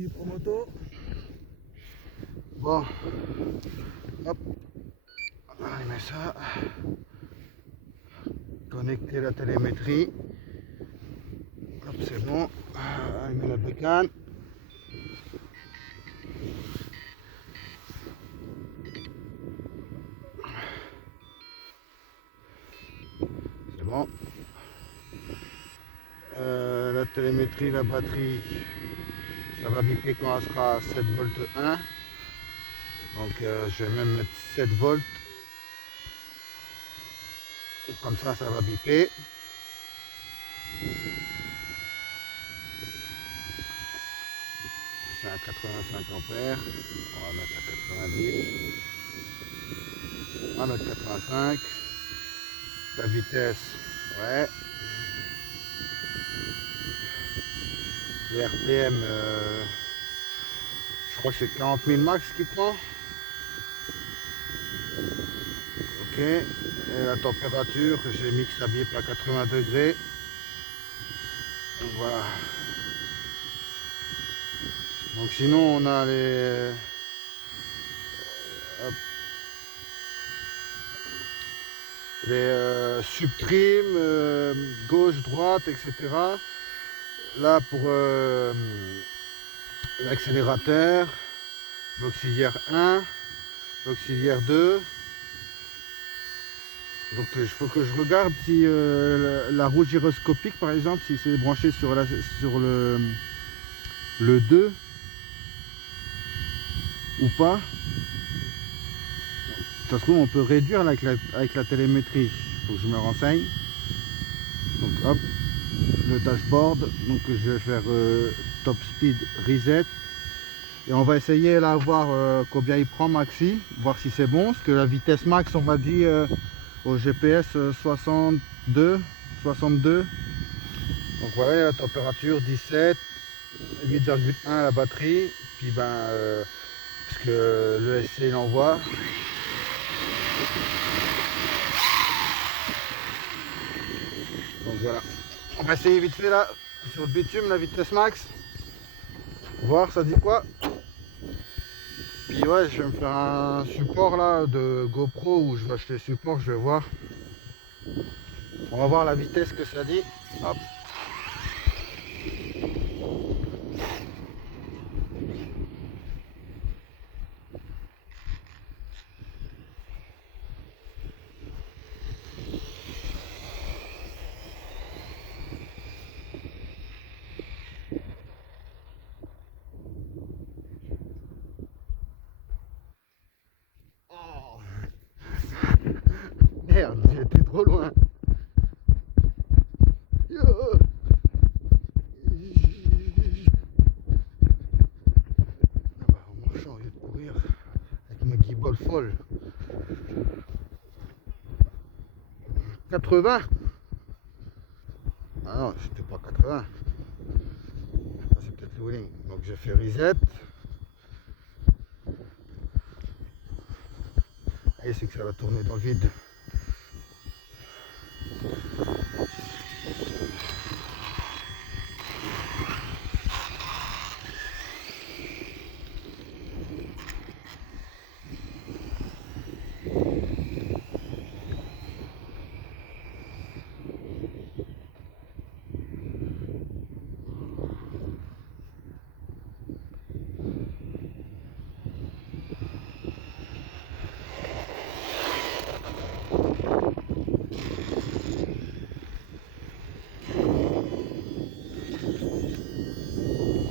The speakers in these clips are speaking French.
batterie pour moto. Bon, hop, on met ça. Connecter la télémétrie. Hop, c'est bon. Allumer la bécane. C'est bon. La télémétrie, la batterie, ça va biper quand elle sera à 7 volts 1. Donc je vais même mettre 7 volts. Et comme ça va biper. C'est à 85 ampères. On va mettre à 90. On va mettre 85. La vitesse, ouais. Le RPM, je crois que c'est 40 000 max qui prend. Ok. Et la température, j'ai mis que ça bip à 80 degrés. Donc voilà. Donc sinon on a les subtrim, gauche, droite, etc. Là pour l'accélérateur, l'auxiliaire 1, l'auxiliaire 2. Donc il faut que je regarde si la roue gyroscopique par exemple, si c'est branché sur le 2 ou pas. Ça se trouve on peut réduire avec la télémétrie. Il faut que je me renseigne. Donc hop, le dashboard. Donc je vais faire top speed reset. Et on va essayer là voir combien il prend maxi, voir si c'est bon. Parce que la vitesse max on m'a dit au GPS 62. Donc voilà la température 17, 8,1 la batterie. Puis parce que le SC il envoie. Donc voilà. On va essayer vite fait là sur le bitume la vitesse max. Voir ça dit quoi. Puis ouais, je vais me faire un support là de GoPro où je vais acheter le support, je vais voir. On va voir la vitesse que ça dit. Hop. Oh. Merde, j'étais trop loin. Yo. Ah bah, au moins, au lieu de courir avec ma guibole folle. 80. Ah non, c'était pas 80. Ah, c'est peut-être le wheeling. Donc j'ai fait reset. Et c'est que ça va tourner dans le vide.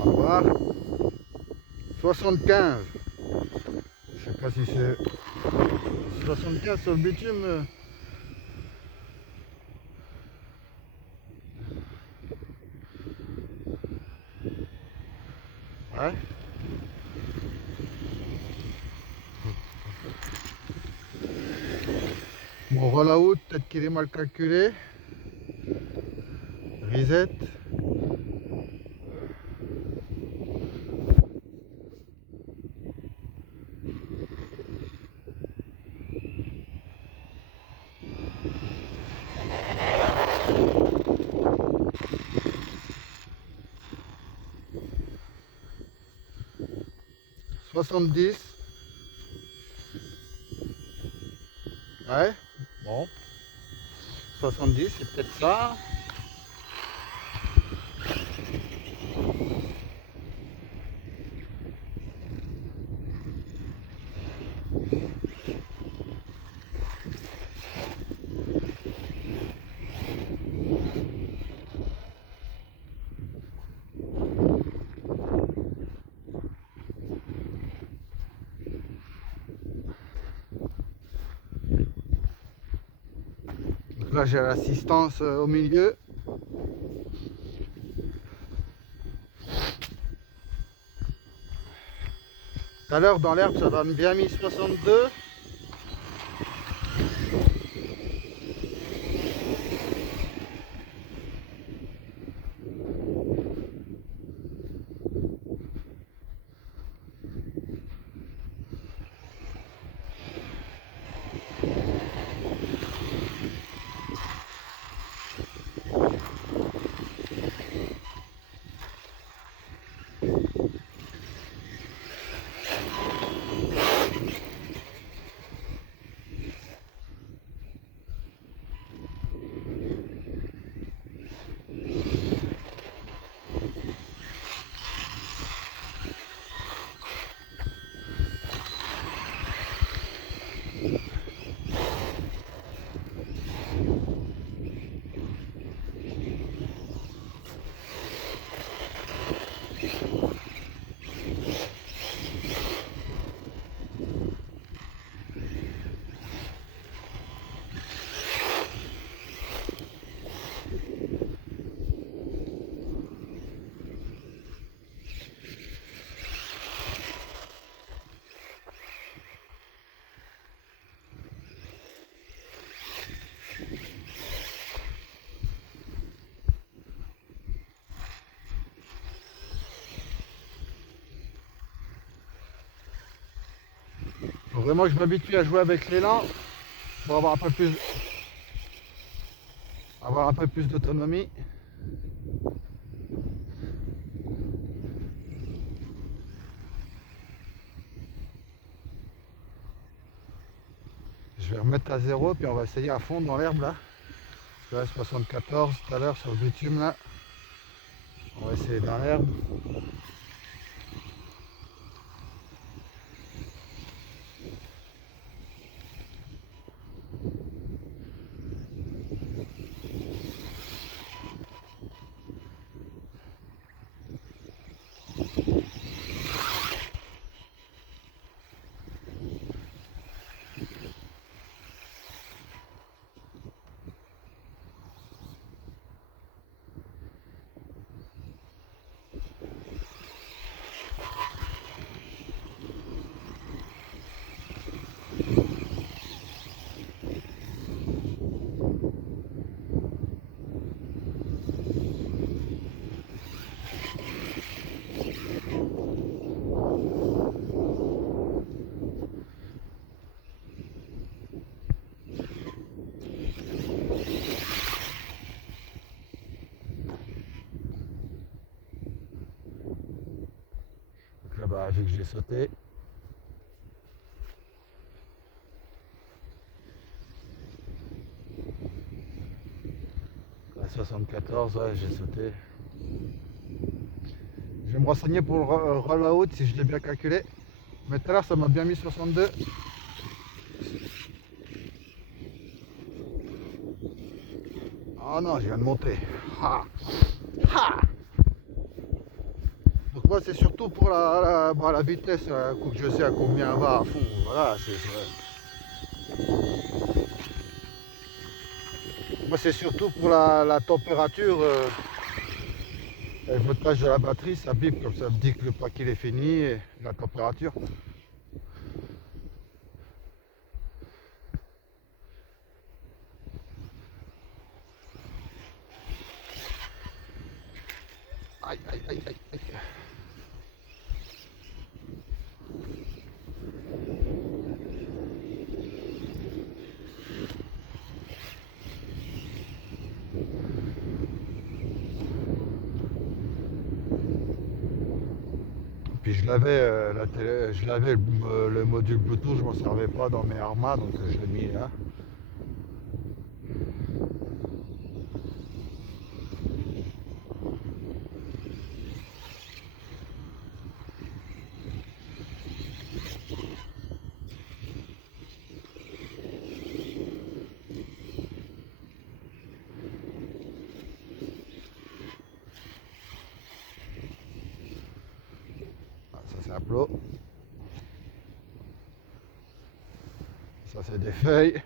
On va voir. 75. Je sais pas si c'est 75 sur le bitume. Ouais. Bon, roll-out, peut-être qu'il est mal calculé. Reset. 70. Ouais, bon. 70, c'est peut-être ça. Donc là, j'ai l'assistance au milieu. Tout à l'heure, dans l'herbe, ça donne bien mis 62. Faut vraiment que je m'habitue à jouer avec l'élan pour avoir un peu plus d'autonomie. Je vais remettre à 0 puis on va essayer à fond dans l'herbe là. Je suis à 74 tout à l'heure sur le bitume là. On va essayer dans l'herbe. Donc là bah, vu que j'ai sauté. À 74, ouais, j'ai sauté. Je vais me renseigner pour le roll out si je l'ai bien calculé. Mais tout à l'heure ça m'a bien mis 62. Oh non, je viens de monter. Ha. Ha. Donc moi c'est surtout pour la vitesse, que je sais à combien elle va à fond. Voilà, moi c'est surtout pour la température. Le voltage de la batterie, ça bip comme ça me dit que le paquet est fini et la température. Aïe aïe aïe aïe aïe. puis je l'avais le module Bluetooth, je m'en servais pas dans mes Arma, donc je l'ai mis là. Ah, ça c'est un plot. Ça c'est des feuilles.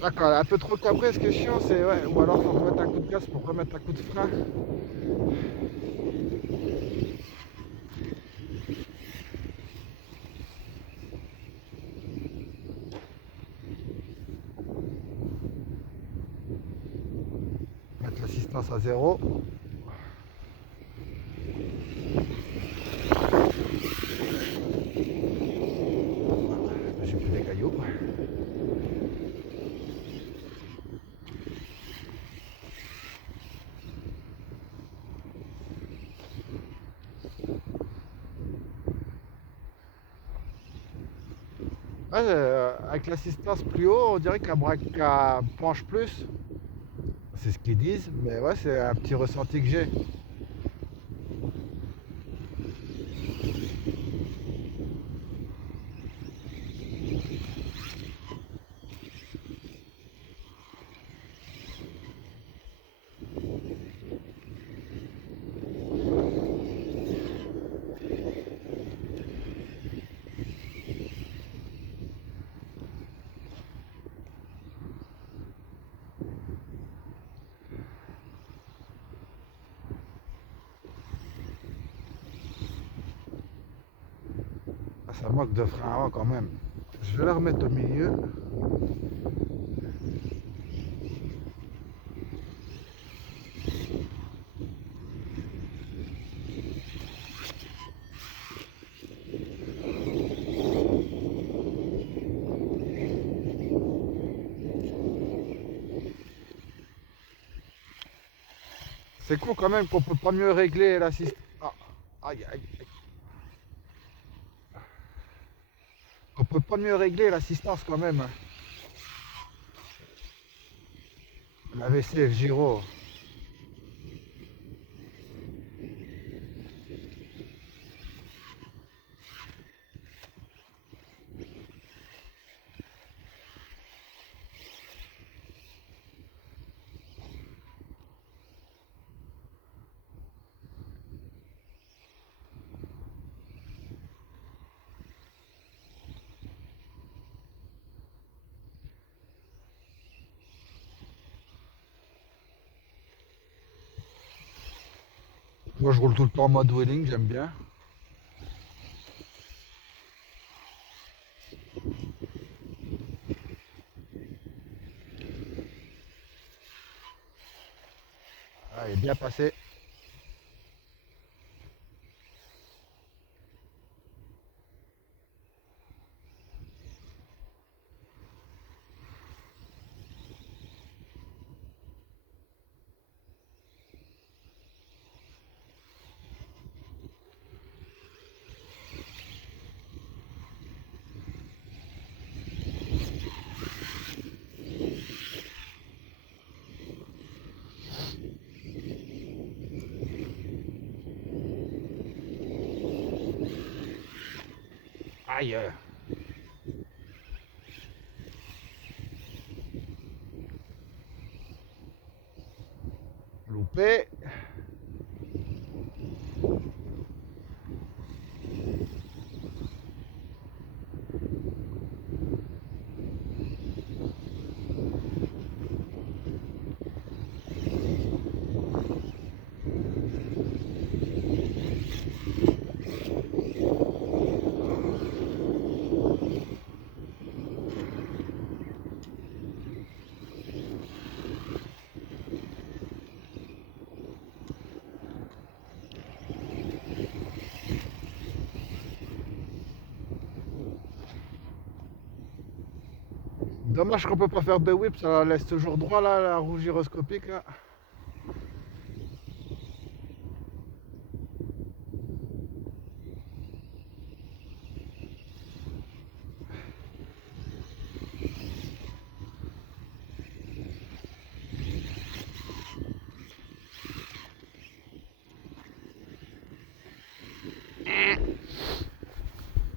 D'accord, un peu trop cabré, ce qui est chiant, c'est ouais, ou alors faut remettre un coup de gaz pour remettre un coup de frein. Mettre l'assistance à zéro. J'ai plus des cailloux. Ouais, avec l'assistance plus haut, on dirait que la braque penche plus. C'est ce qu'ils disent, mais ouais, c'est un petit ressenti que j'ai. Ah, ça manque de frein avant quand même. Je vais la remettre au milieu. C'est con quand même qu'on peut pas mieux régler l'assistance. Ah, aïe, aïe, aïe. On peut pas mieux régler l'assistance quand même. La VCF Giro. Moi je roule tout le temps en mode wheeling, j'aime bien. Ah, il est bien passé. Aïe. Loupé. Dommage qu'on peut pas faire de whip, ça la laisse toujours droit là, la roue gyroscopique là.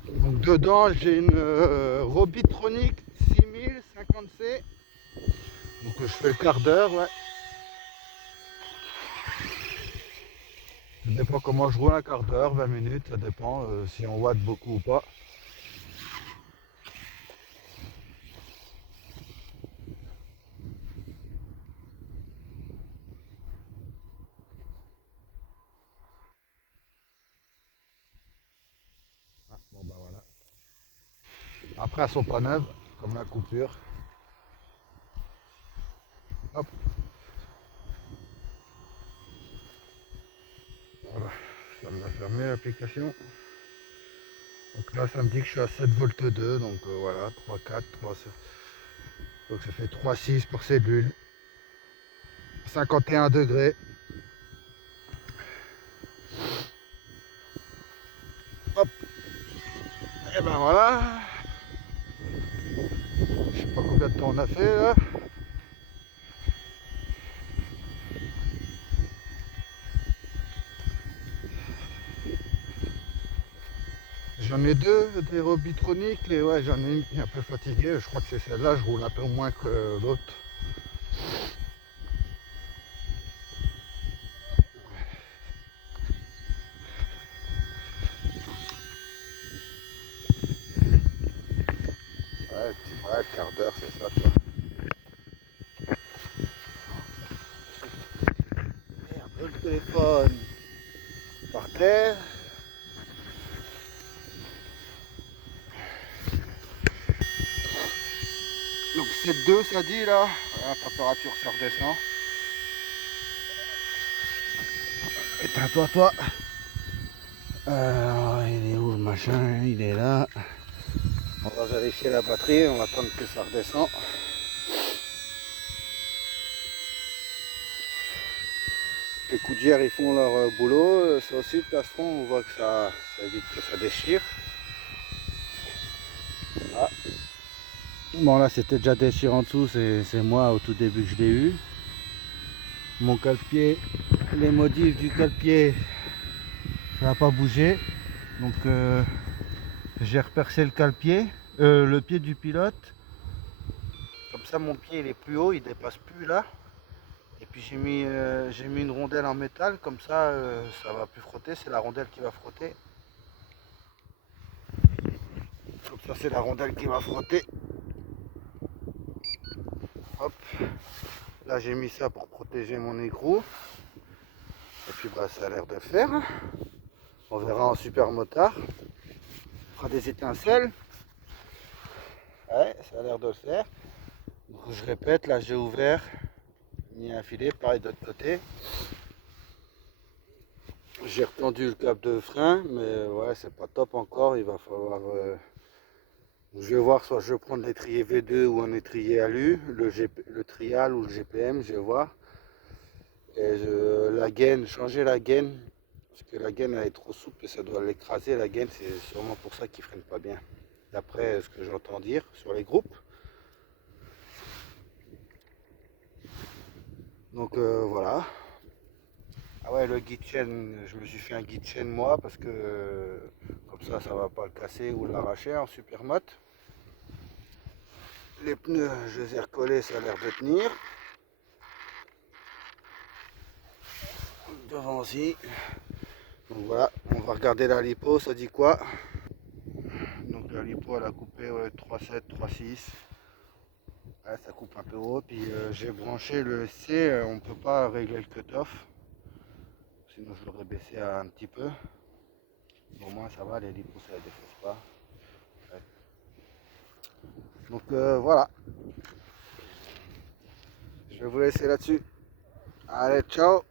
Donc dedans j'ai une Robitronic 6050C. Donc je fais le quart d'heure, ouais. Ça dépend comment je roule, un quart d'heure, 20 minutes, ça dépend si on watt beaucoup ou pas. Ah, bon bah voilà. Après elles sont pas neuves, comme la coupure. Hop. Voilà, ça me l'a fermé l'application. Donc là ça me dit que je suis à 7 volts 2, donc voilà, 3, 4, 3, donc ça fait 3, 6 pour cellule. 51 degrés. Hop. Et ben voilà. Je sais pas combien de temps on a fait là. J'en ai deux des Robitronic, et ouais j'en ai une qui est un peu fatiguée, je crois que c'est celle-là, je roule un peu moins que l'autre. Ouais, quart d'heure c'est ça toi. Merde, le téléphone par terre. Donc 7,2 ça dit là, la température ça redescend. Éteins-toi toi. Il est où le machin? Il est là. On va vérifier la batterie, on va attendre que ça redescend. Les coudières ils font leur boulot, ça aussi le plastron, on voit que ça évite que ça déchire. Ah. Bon là c'était déjà déchiré en dessous, c'est moi au tout début que je l'ai eu. Mon cale-pied, les modifs du cale-pied, ça n'a pas bougé. Donc j'ai repercé le cale-pied, le pied du pilote. Comme ça mon pied il est plus haut, il dépasse plus là. Et puis j'ai mis une rondelle en métal, comme ça ça va plus frotter, c'est la rondelle qui va frotter. Comme ça c'est la rondelle qui va frotter. Hop. Là j'ai mis ça pour protéger mon écrou. Et puis bah ça a l'air de le faire. On verra en super motard. On fera des étincelles. Ouais, ça a l'air de le faire. Donc je répète, là j'ai ouvert, mis un filet, pareil de l'autre côté. J'ai retendu le câble de frein, mais ouais c'est pas top encore, il va falloir... je vais voir, soit je vais prendre l'étrier V2 ou un étrier alu, le trial ou le GPM, je vais voir. Et la gaine, changer la gaine, parce que la gaine elle est trop souple et ça doit l'écraser, la gaine c'est sûrement pour ça qu'il freine pas bien. D'après ce que j'entends dire sur les groupes. Donc voilà. Ah ouais, le guide chaîne, je me suis fait un guide chaîne moi parce que comme ça va pas le casser ou l'arracher en super mot. Les pneus, je les ai recollés, ça a l'air de tenir. Devant aussi. Donc voilà, on va regarder la lipo, ça dit quoi? Donc la lipo elle a coupé 3,7, 3,6. Ouais, ça coupe un peu haut. Puis j'ai branché le C, on peut pas régler le cutoff. Sinon je l'aurais baissé un petit peu. Au moins ça va, les lipos ça ne défonce pas. Ouais. Donc voilà. Je vais vous laisser là-dessus. Allez, ciao!